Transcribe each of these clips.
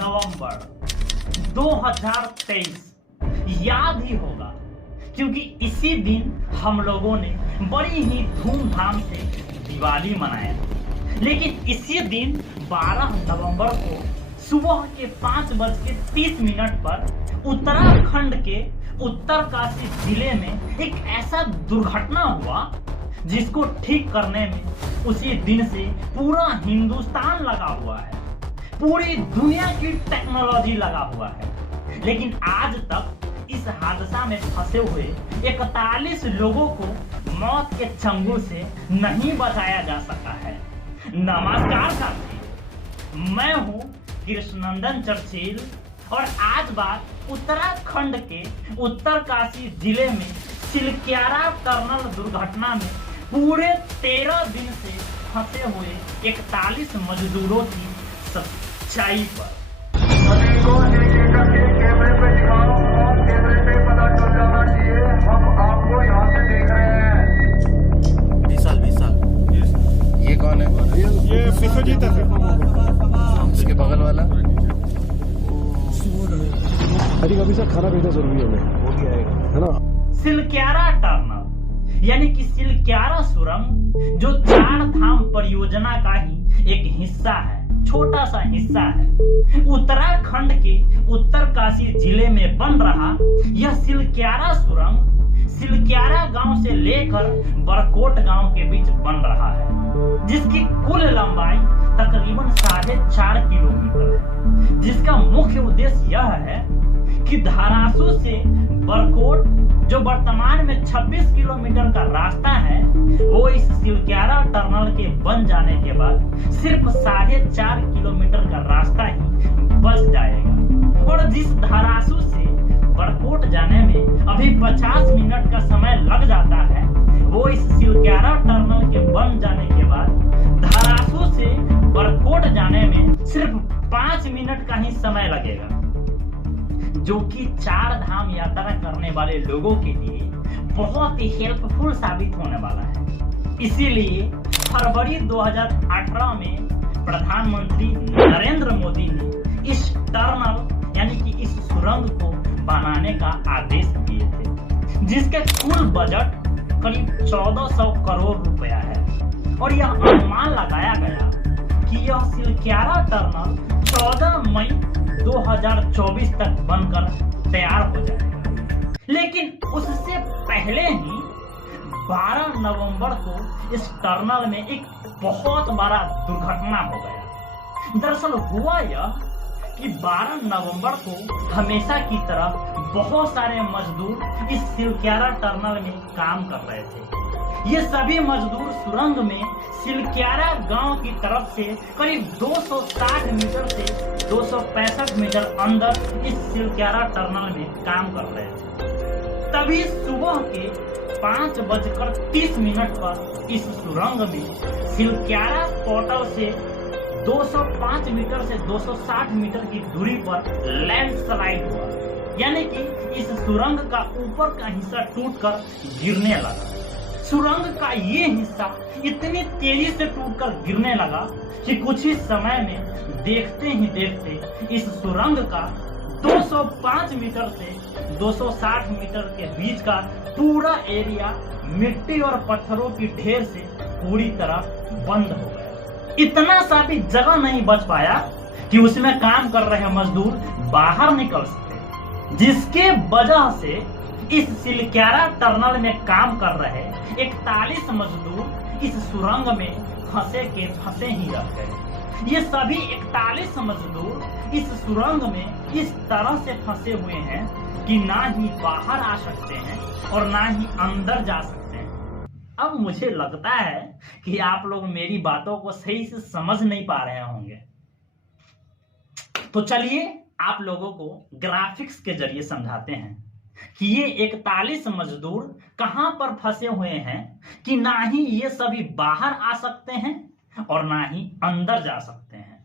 नवंबर 2023 याद ही होगा, क्योंकि इसी दिन हम लोगों ने बड़ी ही धूमधाम से दिवाली मनाया। लेकिन इसी दिन 12 नवंबर को सुबह के 5:30 पर उत्तराखंड के उत्तरकाशी जिले में एक ऐसा दुर्घटना हुआ जिसको ठीक करने में उसी दिन से पूरा हिंदुस्तान लगा हुआ है, पूरी दुनिया की टेक्नोलॉजी लगा हुआ है। लेकिन आज तक इस हादसा में फंसे हुए 41 लोगों को मौत के चंगुल से नहीं बचाया जा सका है। नमस्कार साथी, मैं हूं कृष्णनंदन चर्चिल और आज बात उत्तराखंड के उत्तरकाशी जिले में सिलक्यारा टनल दुर्घटना में पूरे 13 दिन से फंसे हुए 41 मजदूरों की सच्चाई पर। कैमरे पे दिखाओ और कैमरे पे पता चल जाना चाहिए हम आपको यहाँ से देख रहे हैं। 20 साल। ये कौन है? ये विश्वजीत है। उसके बगल वाला अरे कभी सर खाना पीना जरूरी है, वो भी आएगा, है ना। सिलक्यारा टनल यानी कि सिलक्यारा सुरंग जो 4 धाम परियोजना का ही एक हिस्सा है, छोटा सा हिस्सा है। उत्तराखंड के उत्तरकाशी जिले में बन रहा यह सिलक्यारा सुरंग सिलक्यारा गांव से लेकर बरकोट गांव के बीच बन रहा है, जिसकी कुल लंबाई तकरीबन 4.5 किलोमीटर है। जिसका मुख्य उद्देश्य यह है कि धारासू से बरकोट जो वर्तमान में 26 किलोमीटर का रास्ता है, वो इस सिलक्यारा टनल के बन जाने के बाद सिर्फ 4.5 किलोमीटर का रास्ता ही बच जाएगा। और जिस धारासू से बरकोट जाने में अभी 50 मिनट का समय लग जाता है, वो इस सिलक्यारा टनल के बन जाने के बाद धारासू से बरकोट जाने में सिर्फ 5 मिनट का ही समय लगेगा, जो कि 4 धाम यात्रा करने वाले लोगों के लिए बहुत ही हेल्पफुल साबित होने वाला है। इसीलिए फरवरी 2018 में प्रधानमंत्री नरेंद्र मोदी ने इस टनल यानी कि इस सुरंग को बनाने का आदेश दिए थे, जिसके कुल बजट करीब 1400 करोड़ रुपया है। और यह अनुमान लगाया गया कि यह सिलक्यारा टनल 14 मई 2024 तक बनकर तैयार हो जाएगा। लेकिन उससे पहले ही 12 नवंबर को इस टनल में एक बहुत बड़ा दुर्घटना हो गया। दरअसल हुआ यह कि 12 नवंबर को हमेशा की तरह बहुत सारे मजदूर इस सिलक्यारा टनल में काम कर रहे थे। ये सभी मजदूर सुरंग में सिलक्यारा गांव की तरफ से करीब 260 मीटर से 265 मीटर अंदर इस सिलक्यारा टनल में काम कर रहे थे। तभी सुबह के 5:30 पर इस सुरंग में सिलक्यारा पोर्टल से 205 मीटर से 260 मीटर की दूरी पर लैंडस्लाइड हुआ, यानी कि इस सुरंग का ऊपर का हिस्सा टूटकर गिरने लगा। सुरंग का ये हिस्सा इतनी तेजी से टूटकर गिरने लगा कि कुछ ही समय में देखते ही देखते इस सुरंग का 205 मीटर से 260 मीटर के बीच का पूरा एरिया मिट्टी और पत्थरों की ढेर से पूरी तरह बंद हो गया। इतना सा भी जगह नहीं बच पाया कि उसमें काम कर रहे मजदूर बाहर निकल सके, जिसके वजह से इस सिलक्यारा टनल में काम कर रहे 41 मजदूर इस सुरंग में फंसे ही रह गए। ये सभी 41 मजदूर इस सुरंग में इस तरह से फंसे हुए हैं कि ना ही बाहर आ सकते हैं और ना ही अंदर जा सकते हैं। अब मुझे लगता है कि आप लोग मेरी बातों को सही से समझ नहीं पा रहे होंगे, तो चलिए आप लोगों को ग्राफिक्स के जरिए समझाते हैं कि ये 41 मजदूर कहां पर फंसे हुए हैं कि ना ही ये सभी बाहर आ सकते हैं और ना ही अंदर जा सकते हैं।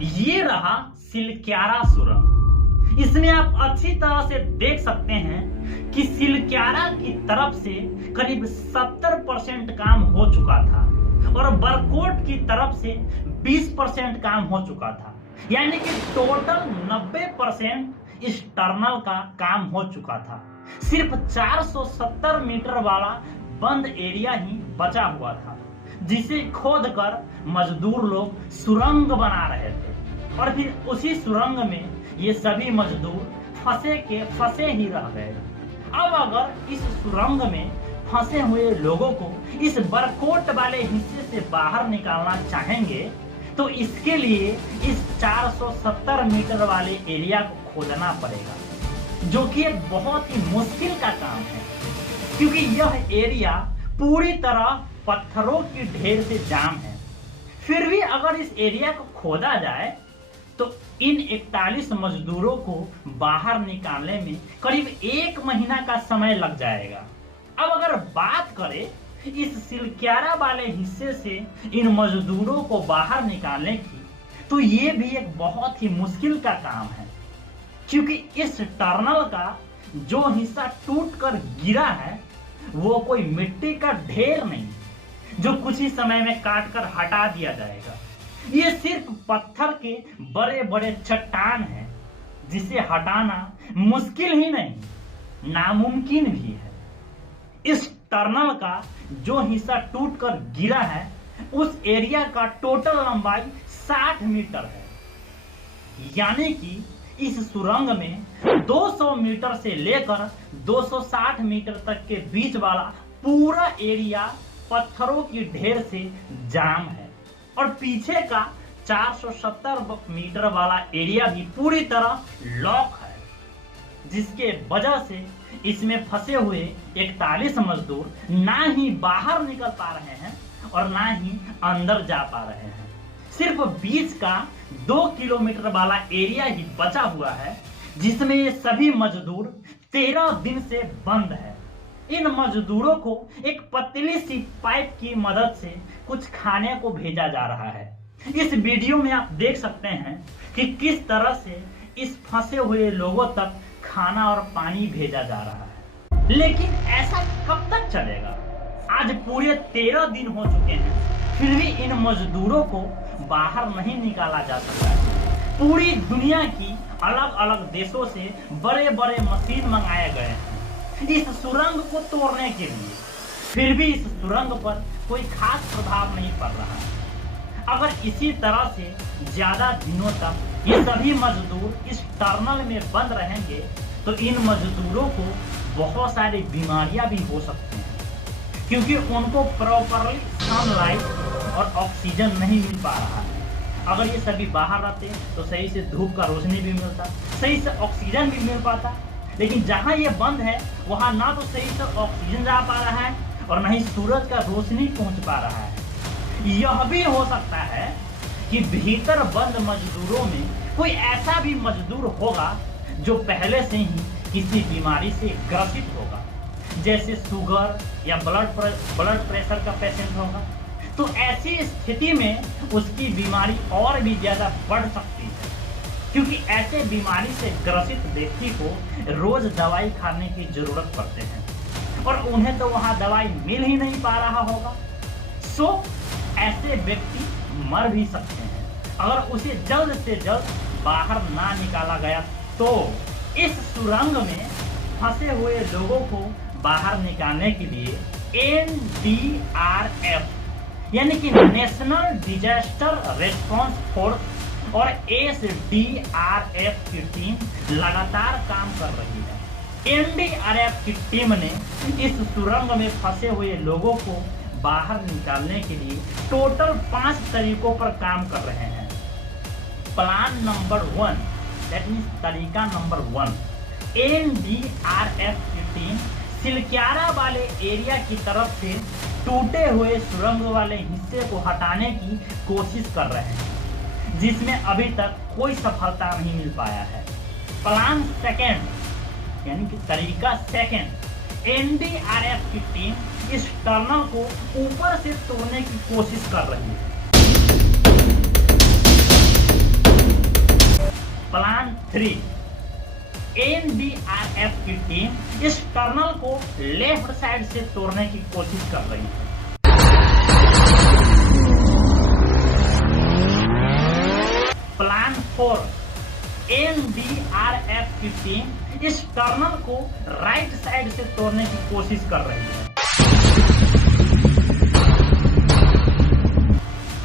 ये रहा सिलक्यारा सुरंग। इसमें आप अच्छी तरह से देख सकते हैं कि सिलक्यारा की तरफ से करीब 70% काम हो चुका था और बरकोट की तरफ से 20% काम हो चुका था। यानी कि टोटल 90% इस टनल का काम हो चुका था। सिर्फ 470 मीटर वाला बंद एरिया ही बचा हुआ था, जिसे खोदकर मजदूर लोग सुरंग बना रहे थे और फिर उसी सुरंग में ये सभी मजदूर फंसे ही रह गए। अब अगर इस सुरंग में फंसे हुए लोगों को इस बरकोट वाले हिस्से से बाहर निकालना चाहेंगे तो इसके लिए इस 470 मीटर वाले एरिया को खोदना पड़ेगा, जो कि एक बहुत ही मुश्किल का काम है, क्योंकि यह एरिया पूरी तरह पत्थरों की ढेर से जाम है। फिर भी अगर इस एरिया को खोदा जाए तो इन 41 मजदूरों को बाहर निकालने में करीब 1 महीना का समय लग जाएगा। अब अगर बात करें इस सिलक्यारा वाले हिस्से से इन मजदूरों को बाहर निकालने की, तो ये भी एक बहुत ही मुश्किल का काम है, क्योंकि इस टनल का जो हिस्सा टूटकर गिरा है वो कोई मिट्टी का ढेर नहीं, जो कुछ ही समय में काटकर हटा दिया जाएगा। ये सिर्फ पत्थर के बड़े बड़े चट्टान हैं, जिसे हटाना मुश्किल ही नहीं, नामुमकिन भी है। इस टनल का जो हिस्सा टूटकर गिरा है उस एरिया का टोटल लंबाई 60 मीटर है, यानी कि इस सुरंग में 200 मीटर से लेकर 260 मीटर तक के बीच वाला पूरा एरिया पत्थरों की ढेर से जाम है और पीछे का 470 मीटर वाला एरिया भी पूरी तरह लॉक है, जिसके वजह से इसमें फंसे हुए 41 मजदूर ना ही बाहर निकल पा रहे हैं और ना ही अंदर जा पा रहे हैं। सिर्फ बीच का 2 किलोमीटर वाला एरिया ही बचा हुआ है, जिसमें ये सभी मजदूर 13 दिन से बंद है। इन मजदूरों को एक पतली सी पाइप की मदद से कुछ खाने को भेजा जा रहा है। इस वीडियो में आप देख सकते हैं कि किस तरह से इस फंसे हुए लोगों तक खाना और पानी भेजा जा रहा है। लेकिन ऐसा कब तक चलेगा? आज पूरे 13 दिन हो चुके हैं, फिर भी इन मजदूरों को बाहर नहीं निकाला जा सका है। पूरी दुनिया की अलग अलग देशों से बड़े बड़े मशीन मंगाए गए हैं इस सुरंग को तोड़ने के लिए, फिर भी इस सुरंग पर कोई खास प्रभाव नहीं पड़ रहा है। अगर इसी तरह से ज्यादा दिनों तक ये सभी मजदूर इस टनल में बंद रहेंगे तो इन मजदूरों को बहुत सारी बीमारियां भी हो सकती हैं, क्योंकि उनको प्रॉपरली सनलाइट और ऑक्सीजन नहीं मिल पा रहा है। अगर ये सभी बाहर रहते तो सही से धूप का रोशनी भी मिलता, सही से ऑक्सीजन भी मिल पाता, लेकिन जहां ये बंद है वहां ना तो सही से ऑक्सीजन जा पा रहा है और ना ही सूरज का रोशनी पहुंच पा रहा है। यह भी हो सकता है कि भीतर बंद मजदूरों में कोई ऐसा भी मजदूर होगा जो पहले से ही किसी बीमारी से ग्रसित होगा, जैसे शुगर या ब्लड प्रेशर का पेशेंट होगा। तो ऐसी स्थिति में उसकी बीमारी और भी ज्यादा बढ़ सकती है, क्योंकि ऐसे बीमारी से ग्रसित व्यक्ति को रोज दवाई खाने की जरूरत पड़ती है और उन्हें तो वहां दवाई मिल ही नहीं पा रहा होगा। सो ऐसे व्यक्ति मर भी सकते हैं अगर उसे जल्द से जल्द बाहर ना निकाला गया तो। इस सुरंग में फंसे हुए लोगों को बाहर निकालने के लिए NDRF यानी कि नेशनल डिजास्टर रेस्पॉन्स फोर्स और SDRF की टीम लगातार काम कर रही है। NDRF की टीम ने इस सुरंग में फंसे हुए लोगों को बाहर निकालने के लिए टोटल 5 तरीकों पर काम कर रहे हैं। प्लान नंबर 1, दैट मीन्स तरीका नंबर 1, NDRF की टीम सिलक्यारा वाले एरिया की तरफ से टूटे हुए सुरंग वाले हिस्से को हटाने की कोशिश कर रहे हैं, जिसमें अभी तक कोई सफलता नहीं मिल पाया है। प्लान सेकेंड यानी कि तरीका सेकेंड, NDRF की टीम इस टनल को ऊपर से तोड़ने की कोशिश कर रही है। प्लान 3, NDRF की टीम इस टनल को लेफ्ट साइड से तोड़ने की कोशिश कर रही है। प्लान 4 NDRF की टीम इस टनल को राइट साइड से तोड़ने की कोशिश कर रही है।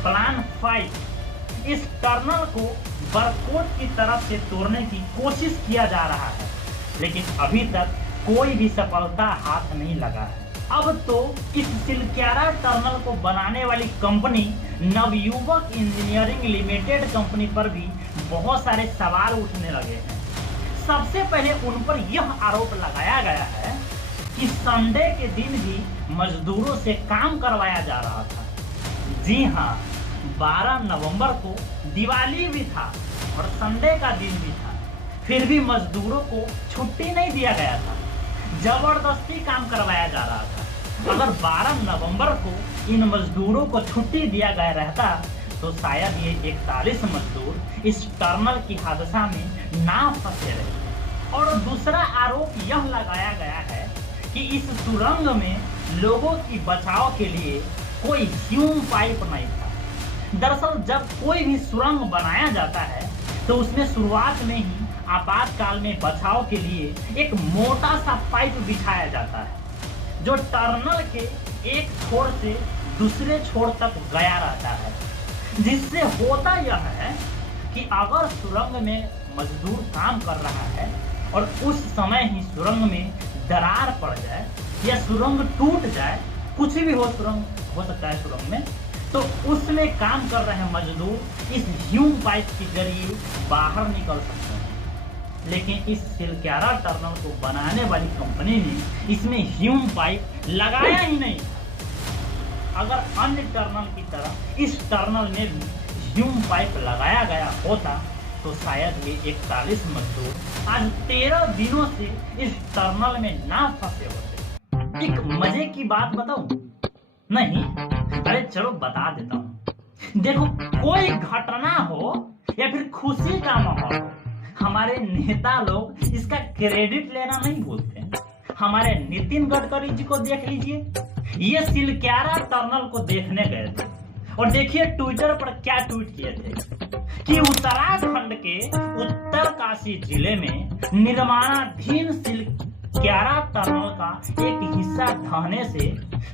प्लान 5 इस टनल को बरकोट की तरफ से तोड़ने की कोशिश किया जा रहा है, लेकिन अभी तक कोई भी सफलता हाथ नहीं लगा है। अब तो इस सिलक्यारा टनल को बनाने वाली कंपनी नवयुवक इंजीनियरिंग लिमिटेड कंपनी पर भी बहुत सारे सवाल उठने लगे हैं। सबसे पहले उन पर यह आरोप लगाया गया है कि संडे के दिन भी मजदूरों से काम करवाया जा रहा था। जी हाँ, 12 नवंबर को दिवाली भी था और संडे का दिन भी था, फिर भी मजदूरों को छुट्टी नहीं दिया गया था, जबरदस्ती काम करवाया जा रहा था। अगर 12 नवंबर को इन मजदूरों को छुट्टी दिया गया रहता तो शायद ये 41 मजदूर इस टनल की हादसा में ना फंसे रहे। और दूसरा आरोप यह लगाया गया है कि इस सुरंग में लोगों की बचाव के लिए कोई ह्यूम पाइप नहीं था। दरअसल जब कोई भी सुरंग बनाया जाता है तो उसमें शुरुआत में ही आपातकाल में बचाव के लिए एक मोटा सा पाइप बिछाया जाता है, जो टनल के एक छोर से दूसरे छोर तक गया रहता है। जिससे होता यह है कि अगर सुरंग में मजदूर काम कर रहा है और उस समय ही सुरंग में दरार पड़ जाए या सुरंग टूट जाए, कुछ भी हो, सुरंग हो सकता है सुरंग में, तो उसमें काम कर रहे मजदूर इस ह्यूम पाइप के जरिए बाहर निकल सकते हैं। लेकिन इस सिलक्यारा टनल को बनाने वाली कंपनी ने इसमें ह्यूम पाइप लगाया ही नहीं। अगर अन्य टनल की तरह इस टनल में भी ह्यूम पाइप लगाया गया होता तो शायद ये 41 मजदूर आज 13 दिनों से इस टनल में ना फंसे होते। एक मजे की बात बताऊं? नहीं, अरे चलो बता देता हूँ। देखो, कोई घटना हो या फिर खुशी का माहौल हो, हमारे नेता लोग इसका क्रेडिट लेना नहीं भूलते। हमारे नितिन गडकरी जी को देख लीजिए, ये सिलक्यारा टनल को देखने गए थे और देखिए ट्विटर पर क्या ट्वीट किए थे कि उत्तराखंड के उत्तरकाशी जिले में निर्माणाधीन सिलक्यारा टनल का एक हिस्सा ढहने से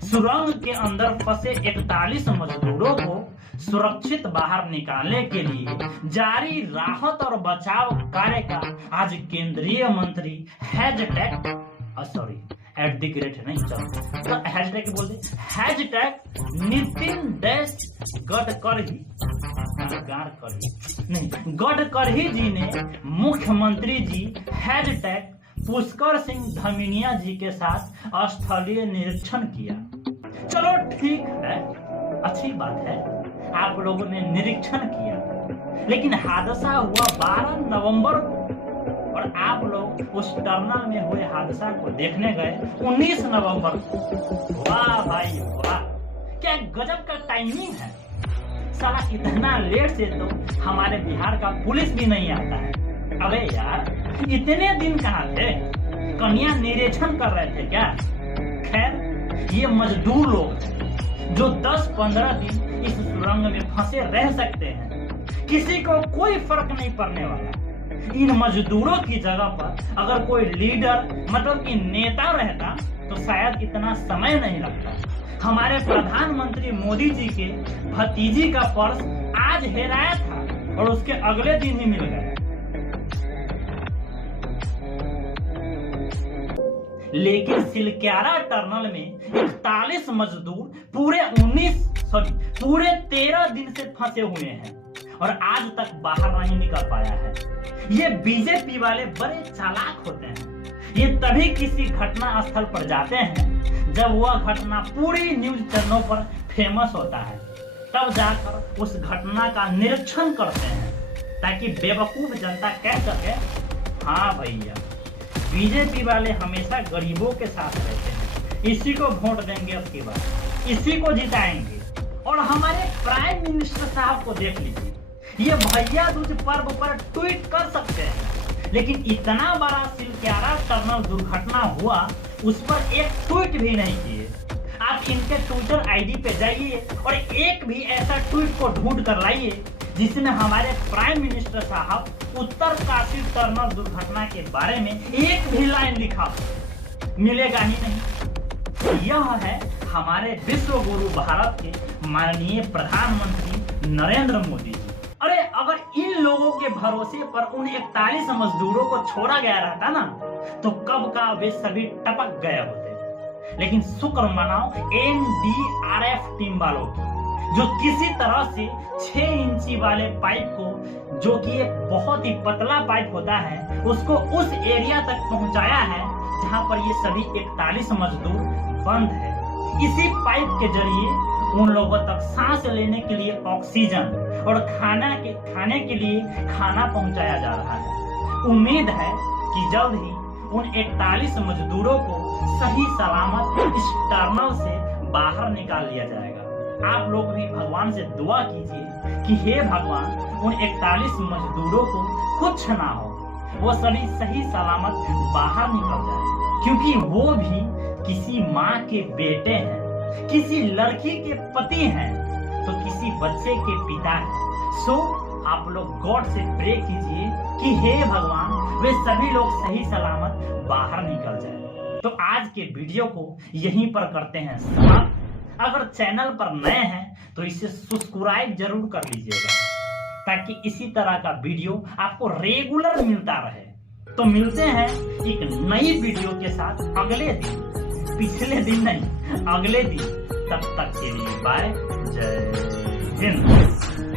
सुरंग के अंदर फंसे 41 मजदूरों को सुरक्षित बाहर निकालने के लिए जारी राहत और बचाव कार्य का आज केंद्रीय मंत्री नहीं चलते तो हैशटैग बोल दे, नितिन गडकरी जी ने मुख्यमंत्री जी पुष्कर सिंह धमिनिया जी के साथ स्थलीय निरीक्षण किया। चलो ठीक है, अच्छी बात है, आप लोगों ने निरीक्षण किया, लेकिन हादसा हुआ 12 नवंबर को और आप लोग उस टनल में हुए हादसा को देखने गए 19 नवंबर को। वाह भाई वाह, क्या गजब का टाइमिंग है। साला इतना लेट से तो हमारे बिहार का पुलिस भी नहीं आता है। अबे यार, इतने दिन कहाँ थे? कन्या निरीक्षण कर रहे थे क्या? खैर, ये मजदूर लोग जो 10-15 दिन इस सुरंग में फंसे रह सकते हैं, किसी को कोई फर्क नहीं पड़ने वाला। इन मजदूरों की जगह पर अगर कोई लीडर मतलब कि नेता रहता तो शायद इतना समय नहीं लगता। हमारे प्रधानमंत्री मोदी जी के भतीजी का पर्स आज हेराया था और उसके अगले दिन ही मिल गया। लेकिन सिलक्यारा टनल में 41 मजदूर पूरे 13 दिन से फंसे हुए हैं और आज तक बाहर नहीं निकल पाया है। ये बीजेपी वाले बड़े चालाक होते हैं। ये तभी किसी घटना स्थल पर जाते हैं जब वह घटना पूरी न्यूज चैनलों पर फेमस होता है, तब जाकर उस घटना का निरीक्षण करते हैं ताकि बेवकूफ जनता कह सके, हाँ भैया, बीजेपी वाले हमेशा गरीबों के साथ रहते हैं, इसी को वोट देंगे, उसके बाद इसी को जिताएंगे। और हमारे प्राइम मिनिस्टर साहब को देख लीजिए, ये भैया दूज पर्व पर ट्वीट कर सकते हैं, लेकिन इतना बड़ा सिलक्यारा टनल दुर्घटना हुआ उस पर एक ट्वीट भी नहीं किए। आप इनके ट्विटर आईडी पे जाइए और एक भी ऐसा ट्वीट को ढूंढ कर लाइए जिसमें हमारे प्राइम मिनिस्टर साहब उत्तरकाशी टनल दुर्घटना के बारे में एक भी लाइन लिखा मिलेगा ही नहीं। यह है हमारे विश्व गुरु भारत के माननीय प्रधानमंत्री नरेंद्र मोदी जी। अरे अगर इन लोगों के भरोसे पर उन 41 मजदूरों को छोड़ा गया रहता ना, तो कब का वे सभी टपक गए होते। लेकिन शुक्र मनाओ एनडीआरएफ टीम वालों की, जो किसी तरह से 6 इंची वाले पाइप को, जो कि एक बहुत ही पतला पाइप होता है, उसको उस एरिया तक पहुंचाया है जहां पर ये सभी 41 मजदूर बंद है। इसी पाइप के जरिए उन लोगों तक सांस लेने के लिए ऑक्सीजन और खाने के लिए खाना पहुंचाया जा रहा है। उम्मीद है कि जल्द ही उन 41 मजदूरों को सही सलामत इस टनल से बाहर निकाल लिया जाएगा। आप लोग भी भगवान से दुआ कीजिए कि हे भगवान, उन 41 मजदूरों को कुछ ना हो, वो सभी सही सलामत बाहर निकल जाए, क्योंकि वो भी किसी माँ के बेटे हैं, किसी लड़की के पति हैं, तो किसी बच्चे के पिता हैं। सो आप लोग गॉड से प्रे कीजिए कि हे भगवान, वे सभी लोग सही सलामत बाहर निकल जाए। तो आज के वीडियो को यहीं पर करते हैं समाप्त। अगर चैनल पर नए हैं तो इसे सब्सक्राइब जरूर कर लीजिएगा, ताकि इसी तरह का वीडियो आपको रेगुलर मिलता रहे। तो मिलते हैं एक नई वीडियो के साथ अगले दिन, पिछले दिन नहीं, अगले दिन। तब तक के लिए बाय, जय हिंद।